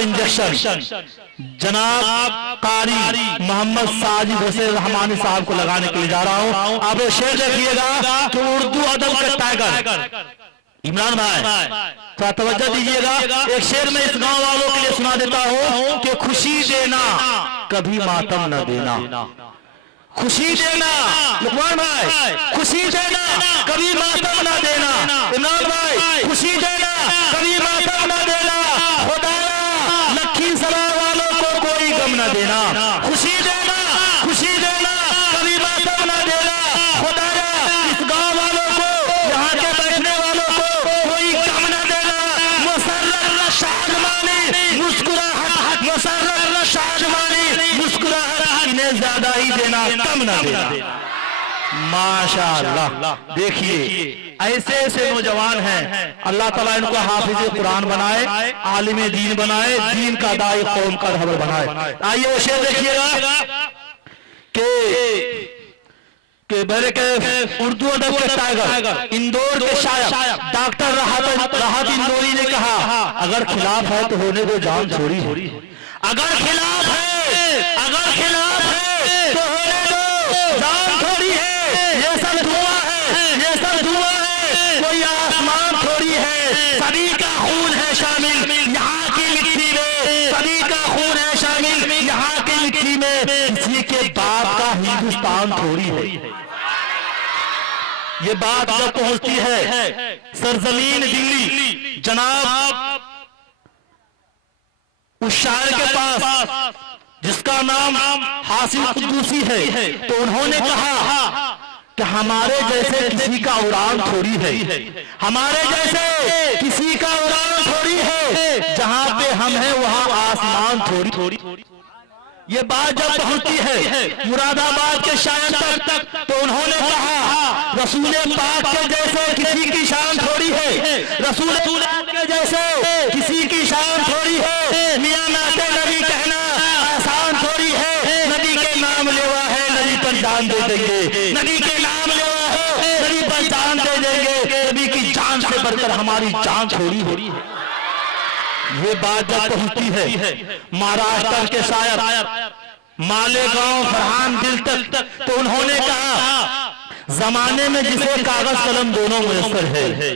Injection जनाब कारी मोहम्मद साजिद हुसैन रहमानी साहब को लगाने के लिए जा रहा हूं। आप शेर देखिएगा कि उर्दू अदब के टाइगर इमरान भाई थोड़ा तवज्जो दीजिएगा। एक शेर में इस गांव वालों के लिए सुना देता हूं कि खुशी देना कभी मातम न देना, खुशी देना लुकमान भाई, खुशी देना कभी मातम न देना, इमरान भाई खुशी देना कभी मातम न देना, खुदाया लखीसराय वालों को कोई गम न देना, खुशी देना कभी मातम न देना, खुदाया इस गांव वालों को यहाँ के बैठने वालों को कोई गम न देना, मुसर्रत शादमानी मुस्कुराहट, मुसर्रत शादमानी मुस्कुराहट, इन्हें ज्यादा ही देना कम न देना। माशाअल्लाह, देखिए ऐसे ऐसे नौजवान हैं, अल्लाह ताला इनको हाफिज कुरान बनाए, आलिम दीन बनाए, दीन का दाई कौम का रहबर बनाए। आइए वो शेर देखिएगा के बहरे के उर्दू अदब के टाइगर इंदौर के शायर डॉक्टर राहत इंदौरी ने कहा, अगर खिलाफ है तो होने दो जान छोड़ी है, अगर खिलाफ है तो होने दो जान थोड़ी है, ये सब धुआं है, कोई आसमान थोड़ी है, सभी का खून है शामिल यहाँ की मिट्टी में, सभी का खून है शामिल यहाँ की मिट्टी में, किसी के बाप का हिंदुस्तान थोड़ी है। ये बात जब पहुंचती है सरजमीन दिल्ली जनाब उस शायर के पास जिसका नाम हासिल कुद्दूसी है, तो उन्होंने कहा कि हमारे जैसे किसी का उड़ान थोड़ी है, हमारे जैसे किसी का उड़ान थोड़ी है, जहां पे हम हैं वहां आसमान थोड़ी। ये बात जब पहुंचती है मुरादाबाद के शायर तक, तो उन्होंने कहा रसूल पाक के जैसे किसी की शान थोड़ी है, रसूल के जैसे किसी की शान थोड़ी है, मियां नाते नबी कहना आसान थोड़ी है, नबी के नाम लेवा है नबी पर जान दे देंगे, नबी के नाम लेवा है नबी पर जान दे देंगे, नबी की जान से बढ़कर हमारी जान थोड़ी है। ये बात जब पहुंचती है महाराष्ट्र के शायर मालेगांव फरहान दिल तक, तो उन्होंने कहा जमाने में जिसे कागज कलम दोनों मुयस्सर है,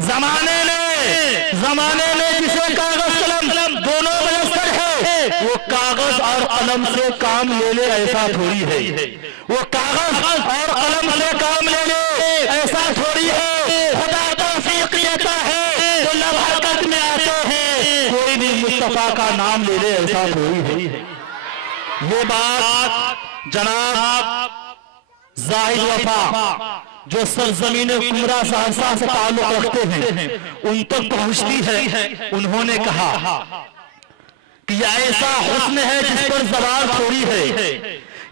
जमाने में जिसे कागज कलम दोनों मुयस्सर है, वो कागज और कलम से काम ले ले ऐसा थोड़ी है, वो कागज और कलम से काम ले ले ऐसा थोड़ी है, खुदा तौफीक देता है तो लब हरकत में आते हैं, कोई भी मुस्तफा का नाम ले ले ऐसा थोड़ी है। ये बात जनाब जाहिद वफा जो सरजमीन कुमरा सहरसा से ताल्लुक रखते हैं उन तक पहुंचती है। उन्होंने कहा कि यह ऐसा हुस्न है जिस पर ज़बान थोड़ी है,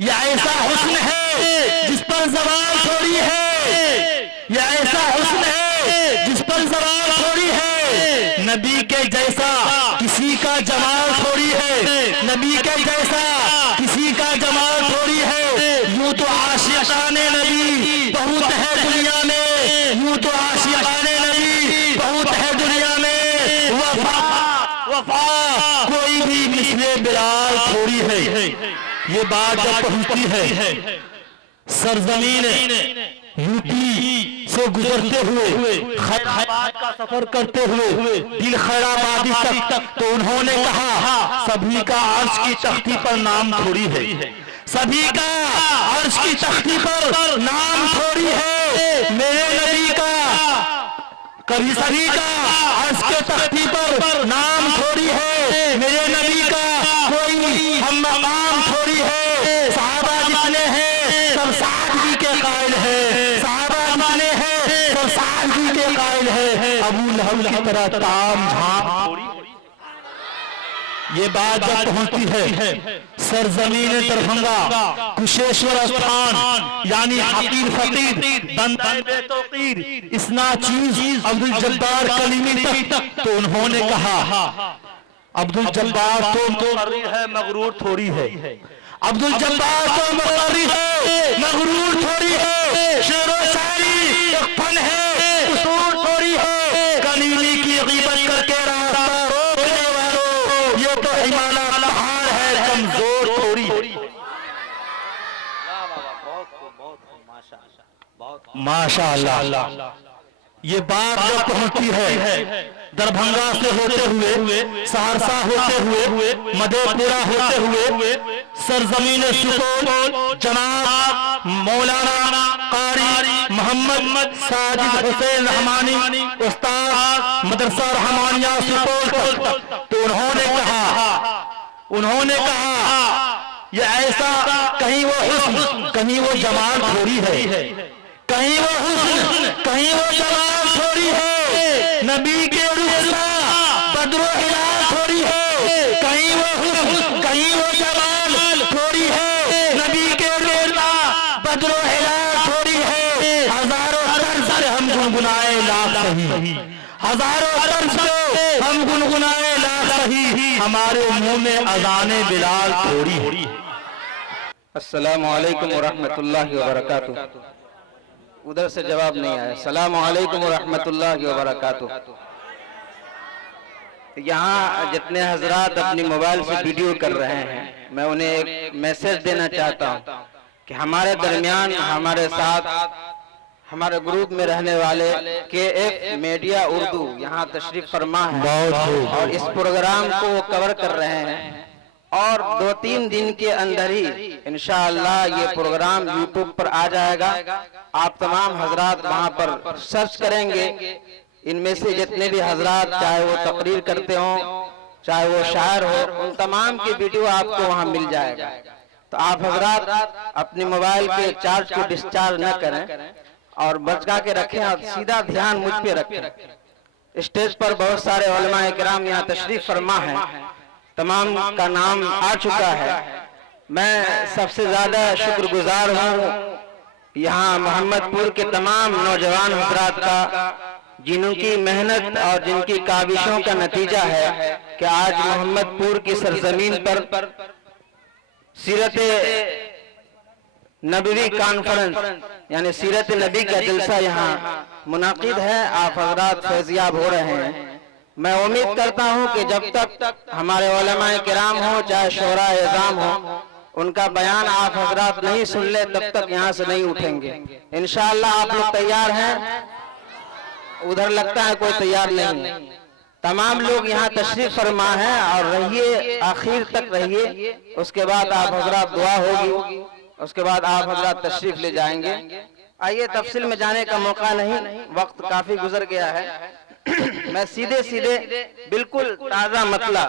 यह ऐसा हुस्न है जिस पर ज़बान थोड़ी है, यह ऐसा हुस्न है जिस पर ज़बान थोड़ी है, नबी के जैसा किसी का जमाल थोड़ी है, नबी के जैसा किसी का जमाल थोड़ी है। यूं तो आशिकाने नबी बहुत है दुनिया में, यूं तो आशिकाने नबी बहुत है दुनिया में, वफा कोई भी मिसले बिलाल थोड़ी है। ये बात जब पहुंचती है सरजमीन यूपी से गुजरते हुए खैराबाद का सफर करते हुए दिल खैराबादी तक, तो उन्होंने कहा सभी का अर्श की तख्ती पर नाम थोड़ी है, सभी का अर्श की तख्ती पर नाम थोड़ी है, मेरे नबी का कभी सभी का अर्श के तख्ती पर नाम थोड़ी है, मेरे नबी का कोई हम मकाम थोड़ी है, सहाबा जितने हैं सब सादगी के कायल है, सहाबा जितने हैं सब सादगी के कायल है, अबू लहब की तरह ताम झाम थोड़ी। ये बात जब पहुंचती है सरजमीन दरभंगा कुशेश्वर स्थान यानी हकीर फकीर बंदे बेतौकीर इस्ना चीज अब्दुल जब्बार कलीमी तक, तो उन्होंने कहा अब्दुल जब्बार तो मुकर्रिर है मगरूर थोड़ी है, अब्दुल जब्बार तो मुकर्रिर है मगरूर थोड़ी है, शेरो शायरी एक फन है उसूल थोड़ी है, कलीमी की ग़ीबत करके रास्ता रोकने वालों ये माशाअल्लाह। ये बात जब पहुंचती है दरभंगा से होते हुए, सहरसा होते हुए, मधेपुरा होते हुए, सरजमीन सुपौल जनाब मौलाना कारी मोहम्मद साजिद हुसैन रहमानी उस्ताद मदरसा रहमानिया सुपौल तक, तो उन्होंने कहा ये ऐसा कहीं वो हुस्न कहीं वो जमाल थोड़ी है, कहीं वो हुस्न कहीं वो जमाल थोड़ी है, नबी के रुखसा बद्रो हिलाल थोड़ी है, कहीं वो हुस्न कहीं वो जमाल थोड़ी है, नबी के रुखसा बद्रो हिलाल थोड़ी है। हजारों तर्ज से हम गुनगुनाए लाख सही, हजारों तर्ज से हम गुनगुनाए लाख सही, हमारे मुंह में अज़ाने बिलाल थोड़ी है। अस्सलामु अलैकुम वरहमतुल्लाहि वबरकातुहू। उधर से जवाब नहीं आया। अस्सलामु अलैकुम वरहमतुल्लाहि वबरकातुहू। यहाँ जितने हजरात अपनी मोबाइल से वीडियो कर रहे हैं, मैं उन्हें एक मैसेज देना चाहता हूँ कि हमारे दरमियान हमारे साथ हमारे ग्रुप में रहने वाले KF मीडिया उर्दू यहाँ तशरीफ फरमा है और इस प्रोग्राम को कवर कर रहे हैं और 2-3 दिन के अंदर ही इंशाअल्लाह ये प्रोग्राम YouTube पर आ जाएगा। आप तमाम हजरात वहाँ पर सर्च करेंगे, इनमें से जितने भी हजरात चाहे वो तकरीर करते हों चाहे वो शायर हो, उन तमाम की वीडियो आपको वहाँ मिल जाएगा। तो आप हजरात अपनी मोबाइल के चार्ज को डिस्चार्ज न करें और बचा के रखें और सीधा ध्यान मुझ पे रखें। स्टेज पर बहुत सारे उलमाए किराम यहाँ तशरीफ फरमा है, तमाम का नाम आ चुका है। मैं सबसे ज्यादा शुक्रगुजार हूँ यहाँ मोहम्मदपुर के तमाम नौजवान हजरात का, जिनकी मेहनत और जिनकी काविशों का नतीजा है कि आज मोहम्मदपुर की सरजमीन पर सीरत नबवी कॉन्फ्रेंस यानी सीरत नबी का जलसा यहाँ मुनाकिद है। आप हजरात फैजियाब हो रहे हैं। मैं उम्मीद करता हूँ कि जब तक हमारे उलमाए किराम हो चाहे शोरा एज़ाम हो, उनका बयान आप हजरात नहीं सुन ले तब तक यहाँ से नहीं उठेंगे। इंशाअल्लाह आप लोग तैयार हैं? उधर लगता है कोई तैयार नहीं। तमाम लोग यहाँ तशरीफ फरमा है और रहिए, आखिर तक रहिए, उसके बाद आप हजरात दुआ होगी, उसके बाद आप हजरात तशरीफ ले जाएंगे। आइए, तफसील में जाने का मौका नहीं, वक्त काफी गुजर गया है। मैं सीधे सीधे बिल्कुल ताजा मतला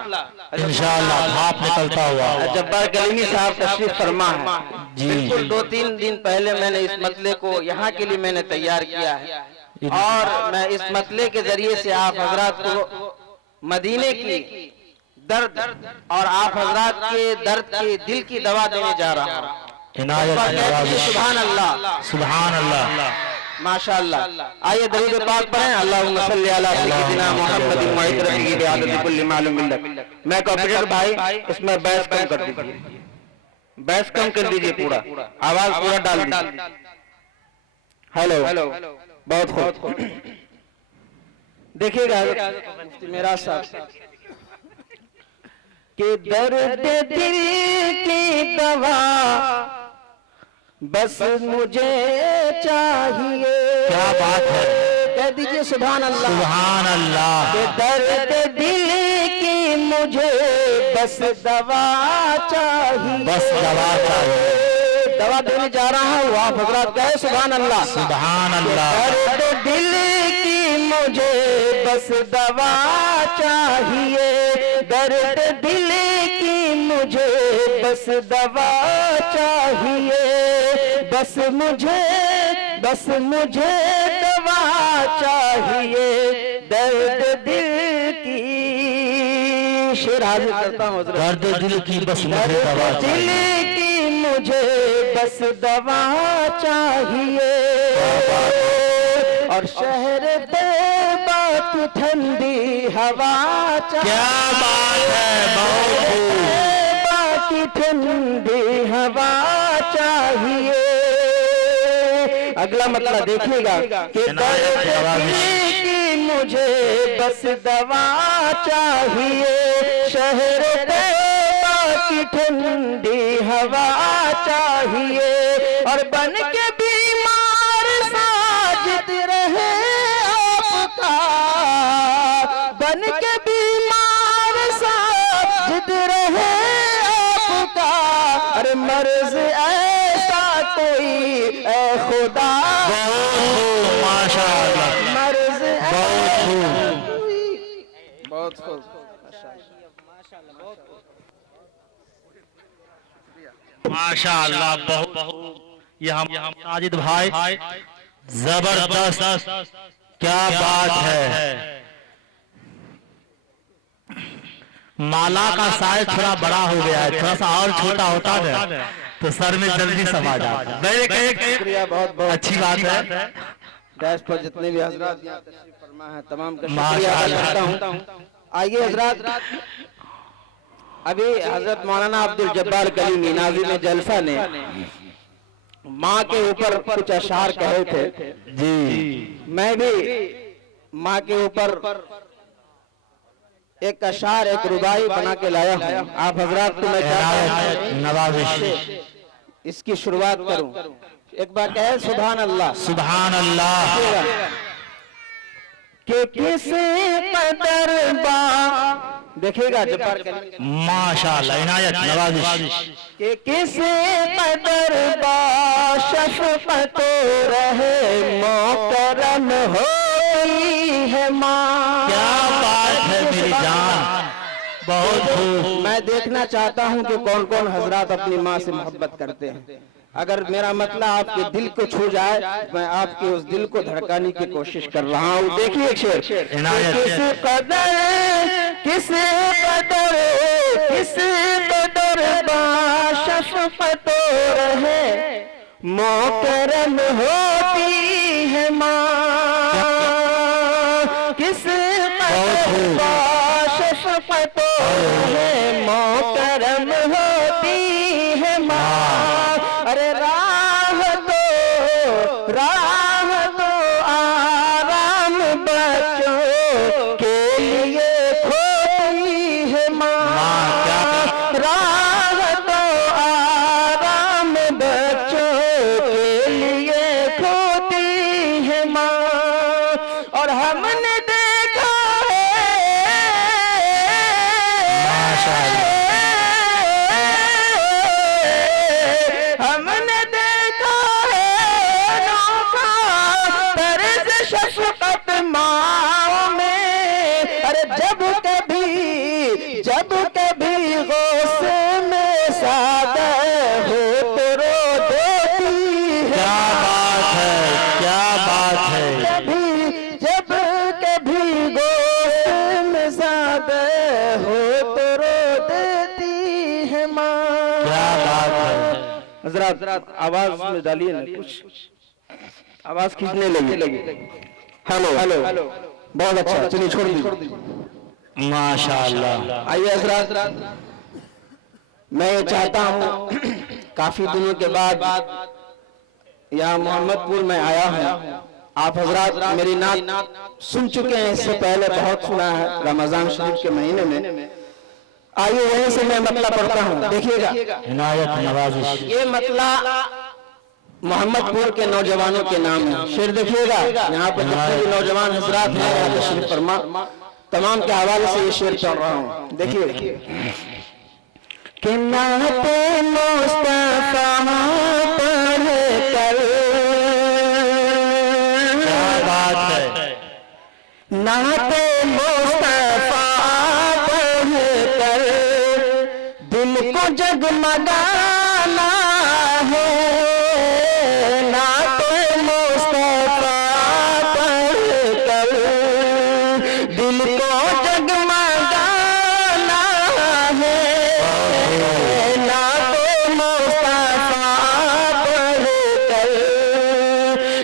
इंशाअल्लाह भाप निकलता हुआ जब्बार कलीमी साहब तशरीफ फरमा है। बिल्कुल 2-3 दिन पहले मैंने इस मतले को यहाँ के लिए मैंने तैयार किया है और मैं इस मतले के जरिए से आप हजरात को मदीने की दर्द और आप हजरात के दर्द के दिल की दवा देने जा रहा हूँ। सुभान अल्लाह, सुभान अल्लाह, माशाअल्लाह। आइए दरूद पाक पढ़ें। अल्लाहुम्मा सल्ली अला सय्यिदिना मुहम्मदिन व इकरमी बिआदति कुल्ली मालूम मिल्लक। मैं कंप्यूटर भाई इसमें बैस कम कर दीजिए, बैस कम कर दीजिए, पूरा आवाज पूरा डाल दीजिए। हेलो, बहुत खूब। देखिएगा मेरा साहब कि दर्द दिल की दवा बस मुझे चाहिए। क्या बात है, कह दीजिए सुभान अल्लाह, सुभान अल्लाह। कि दर्द दिल की मुझे बस दवा चाहिए, बस दवा चाहिए। दवा देने जा रहा हूँ, आप हजरात कहे सुभान अल्लाह, सुभान अल्लाह। दर्द दिल की मुझे बस दवा चाहिए, दर्द दिल की मुझे बस दवा चाहिए, बस मुझे दवा चाहिए, दर्द दिल की। शेर हाजिर करता हूँ, दर्द दिल की बस मुझे दवा चाहिए, दिल की मुझे बस दवा चाहिए, और शहर तैबा की ठंडी हवा चाहिए। क्या बात है, बहुत तैबा की ठंडी हवा चाहिए। अगला मतलब देखिएगा कि दर्द दिल की मुझे बस दवा चाहिए, शहर तैबा की ठंडी हवा चाहिए, और बन के बीमार सा बन के बीमार साजिद रहे आपका। अरे मर्ज ऐसा कोई ए खुदा, माशाअल्लाह, मर्ज बहुत बहुत माशाअल्लाह, बहुत ये हम साजिद भाई जबरदस्त, क्या बात है। माला का साइज थोड़ा बड़ा हो गया है, थोड़ा सा और छोटा होता है तो सर में जल्दी समा जाता। शुक्रिया, बहुत बहुत अच्छी बात है। डैश पर जितने भी हजरात यहाँ तशरीफ फरमा है तमाम का शुक्रिया माशाअल्लाह। अदा करता हूँ। आइए हजरात, अभी हजरत मौलाना अब्दुल जब्बार कलीमी नाज़िम जलसा ने माँ के ऊपर कुछ अशार कहे थे जी। मैं भी माँ के ऊपर एक अशार, एक रुबाई बना के लाया हूँ। आप हजरात को मैं चाहता हूँ नवाज़िश इसकी शुरुआत करूं। एक बार कहे सुभान अल्लाह, सुभान अल्लाह। के किसे कदर बा, देखिएगा जब्बार माशाअल्लाह, इनायत नवाज़िश। के किसे कदर बा शफ़क़त रहे मोकरम होती है माँ। क्या बात है मेरी जान, बहुत खूब। मैं देखना चाहता हूं कि कौन कौन हजरात अपनी माँ से मोहब्बत करते हैं। अगर मेरा मतलब आपके दिल को छू जाए, मैं आपके उस दिल को धड़काने की कोशिश कर रहा हूँ। देखिए शेर, किस कदर, किस कदर, किस कदर बाशफ़क़त रहे मोकरम होती है माँ। किस कदर बाशफ़क़त रहे मोकरम होती है माँ। अरे राह तो आराम बच्चों के लिए खोई है माँ। राह तो आराम बच्चों के लिए खोती है माँ। और हमने देखा है, हमने देखा है नौका तर्ज शफ़क़त माँ में। अरे जब कभी गौसे में सादा हो तो रो देती है। क्या बात है, क्या बात है। जब कभी गौसे में सादा हो तो रो देती है माँ। क्या बात है। हजरात आवाज में डालिए ना, कुछ आवाज खींचने लगी। हेलो हेलो, बहुत अच्छा, चलिए छोड़ दीजिए। माशाअल्लाह। आइए हजरात, मैं ये चाहता हूँ काफी दिनों के बाद यहाँ मोहम्मदपुर में आया हूँ। आप हजरात मेरी नात सुन चुके हैं, इससे पहले बहुत सुना है रमजान शरीफ के महीने में। आइए वहीं से मैं मतला पढ़ता हूँ, देखिएगा। इनायत नवाज़िश। ये मतला मोहम्मदपुर के नौजवानों के नाम है। शेर देखिएगा, यहाँ पर जितने भी नौजवान हजरात हैं यहाँ तशरीफ फरमा, तमाम के हवाले से ये शेर पढ़ रहा हूँ। देखिए, कि नाते मुस्तफा पढ़ कर, क्या बात है। नाते मुस्तफा पढ़ कर दिल को जगमगाना है। नाते मुस्तफा पढ़ कर दिल को जगमगाना है। नाते मुस्तफा पढ़ कर,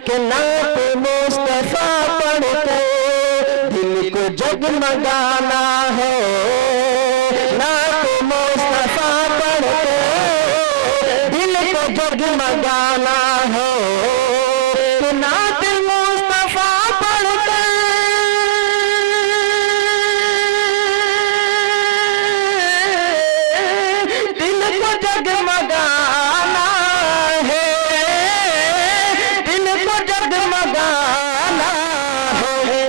कि नाते मुस्तफा पढ़ कर दिल को जगमगाना है। नाते मुस्तफा पढ़ कर दिल को जगमगाना है। कि नाते मुस्तफा पढ़ कर दिल को जगमगाना है। दिल को जगमगाना है।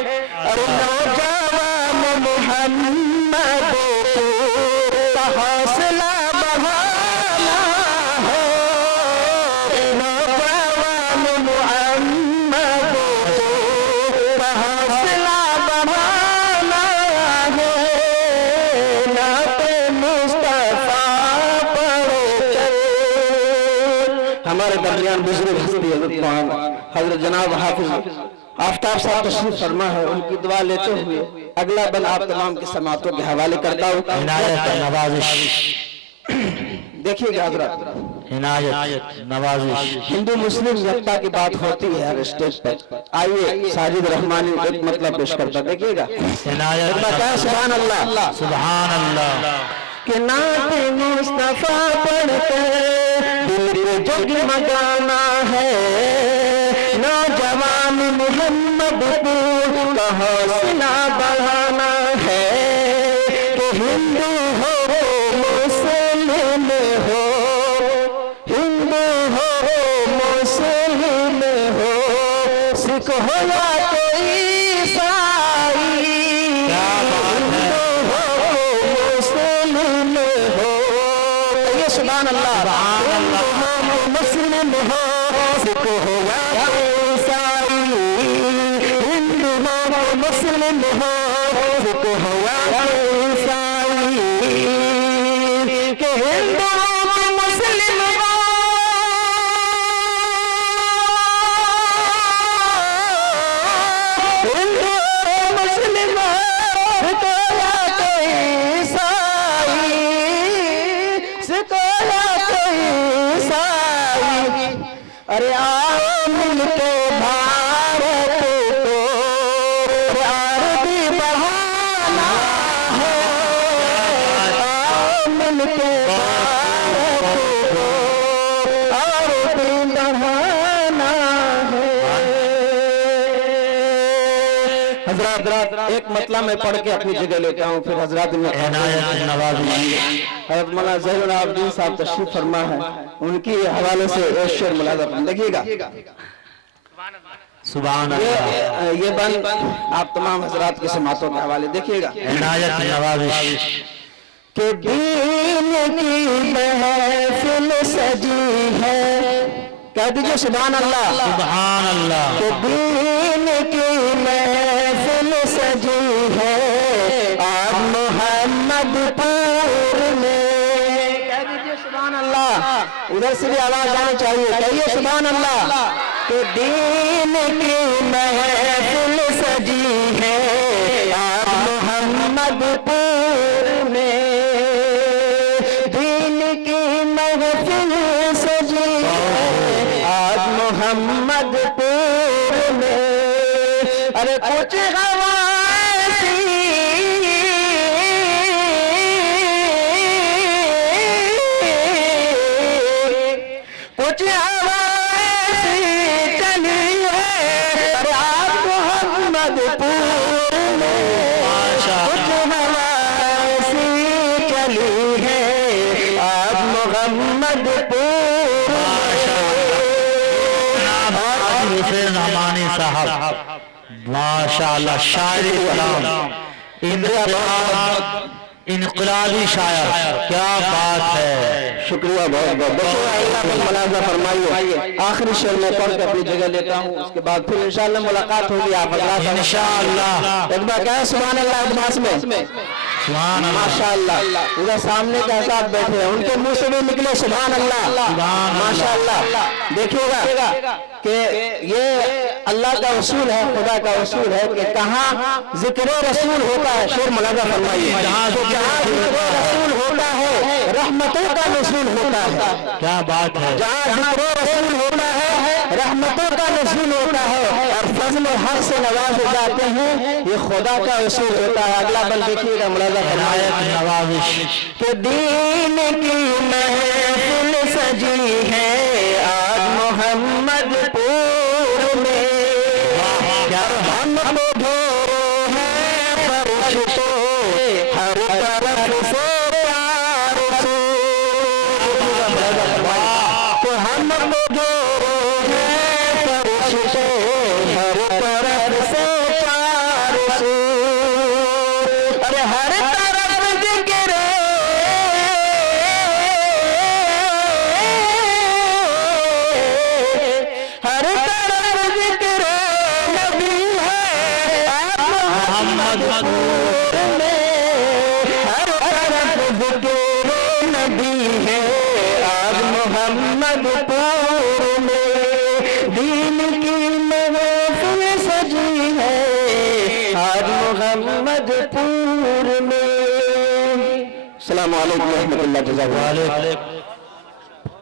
हमारे दरमियान बुजुर्ग हस्ती हजरत जनाब हाफिज आफ्ताब साहब तशरीफ फरमा है, उनकी दुआ लेते हुए अगला बन आप तमाम की समातों के हवाले करता हूँ। देखिएगा हजरत, इनायत नवाजिश हिंदू मुस्लिम एकता की बात होती है हर स्टेज पर। आइए साजिद रहमानी एक मतलब पेश करता, देखिएगा। सुभान अल्लाह, सुभान अल्लाह। कि नाते मुस्तफा पढ़कर दिल को जगमगाना है, नौजवान मोहम्मद को का हौसला बढ़ाना है। कि हिंदू हो मुस्लिम हो, हिंदू हो मुस्लिम हो, सिख हो या कोई ईसाई, सुभान अल्लाह, मुस्लिम हो सिख हो या ईसाई, हिंदू हो मुस्लिम हो सिख हो या ईसाई, के हिंदू हो मुस्लिम हो, हिंदू मुस्लिम हो तो या ईसाई, सिख अरे आओ मिलके भारत को आरती बढ़ाना है, आओ मिलके भारत को आरती बढ़ाना है। हजरात एक मतलब मैं पढ़ के अपनी जगह लेता हूँ, फिर हजरात में हजरत मौलाना ज़ैनुल आबिदीन साहब तशरीफ फरमा है, उनकी हवाले से एक शेर मुलाज़ा देखिएगा। सुभान अल्लाह। ये बंद आप तमाम हजरात के समातों के हवाले देखिएगा। के दीन की महफिल सजी है, कह दीजिए सुभान अल्लाह, सुभान अल्लाह। के दीन की महफिल सजी है, आज मोहम्मदपुर में, कह दीजिए सुभान अल्लाह, उधर से भी आवाज आनी चाहिए, कहिए सुभान अल्लाह। के दीन की महफिल सजी है, आज मोहम्मदपुर में, दीन की महफिल सजी है आज मोहम्मदपुर में। अरे कुछ हवा ऐसी कुछ हवा ऐसी चली है, अरे आज मोहम्मदपुर में, कुछ हवा ऐसी चली है आज मोहम्मदपुर। हुसैन रहमानी साहब माशाअल्लाह, शायर कलाम, इनकलाबी शायर, क्या बात है, शुक्रिया बहुत बहुत। मुलाज़ा फरमाइए, आखिरी शेर में पढ़ के अपनी जगह लेता हूँ, उसके बाद फिर इंशाअल्लाह मुलाकात होगी आप इंशाअल्लाह। एक बार क्या सुभान अल्लाह अब्बास में, माशाअल्लाह। उधर सामने के साथ बैठे हैं, उनके मुंह से भी निकले सुभान अल्लाह, माशाअल्लाह। देखिएगा कि ये अल्लाह का उसूल है, खुदा का उसूल है कि कहाँ जिक्र रसूल होता है, शेर मुलाज़ा फरमाइए, जहाँ जिक्र रसूल होता है रहमतों का नज़ूल होता है, क्या बात है, जहाँ जिक्र रसूल होता है रहमतों का नज़ूल होता है, और फज़ल हक से नवाजे जाते हैं, ये खुदा का उसूल होता है। अगला बल देखिएगा मुलाज़ा फरमाइए, कि दीन की महफिल सजी है आज मोहम्मदपुर में, हम ढोरो हैं फरिश्तों हर तरफ से प्यार से, तो हम ढोरो हैं फरिश्तों हर तरफ से प्यार से। अरे हर तरफ जिक्र हर तरफ जिक्र नबी है आज मोहम्मदपुर में, हर तरफ जिक्र नबी है आज मोहम्मदपुर अस्सलाम वालेकुम रहमतुल्लाह जज़ाकल्लाह।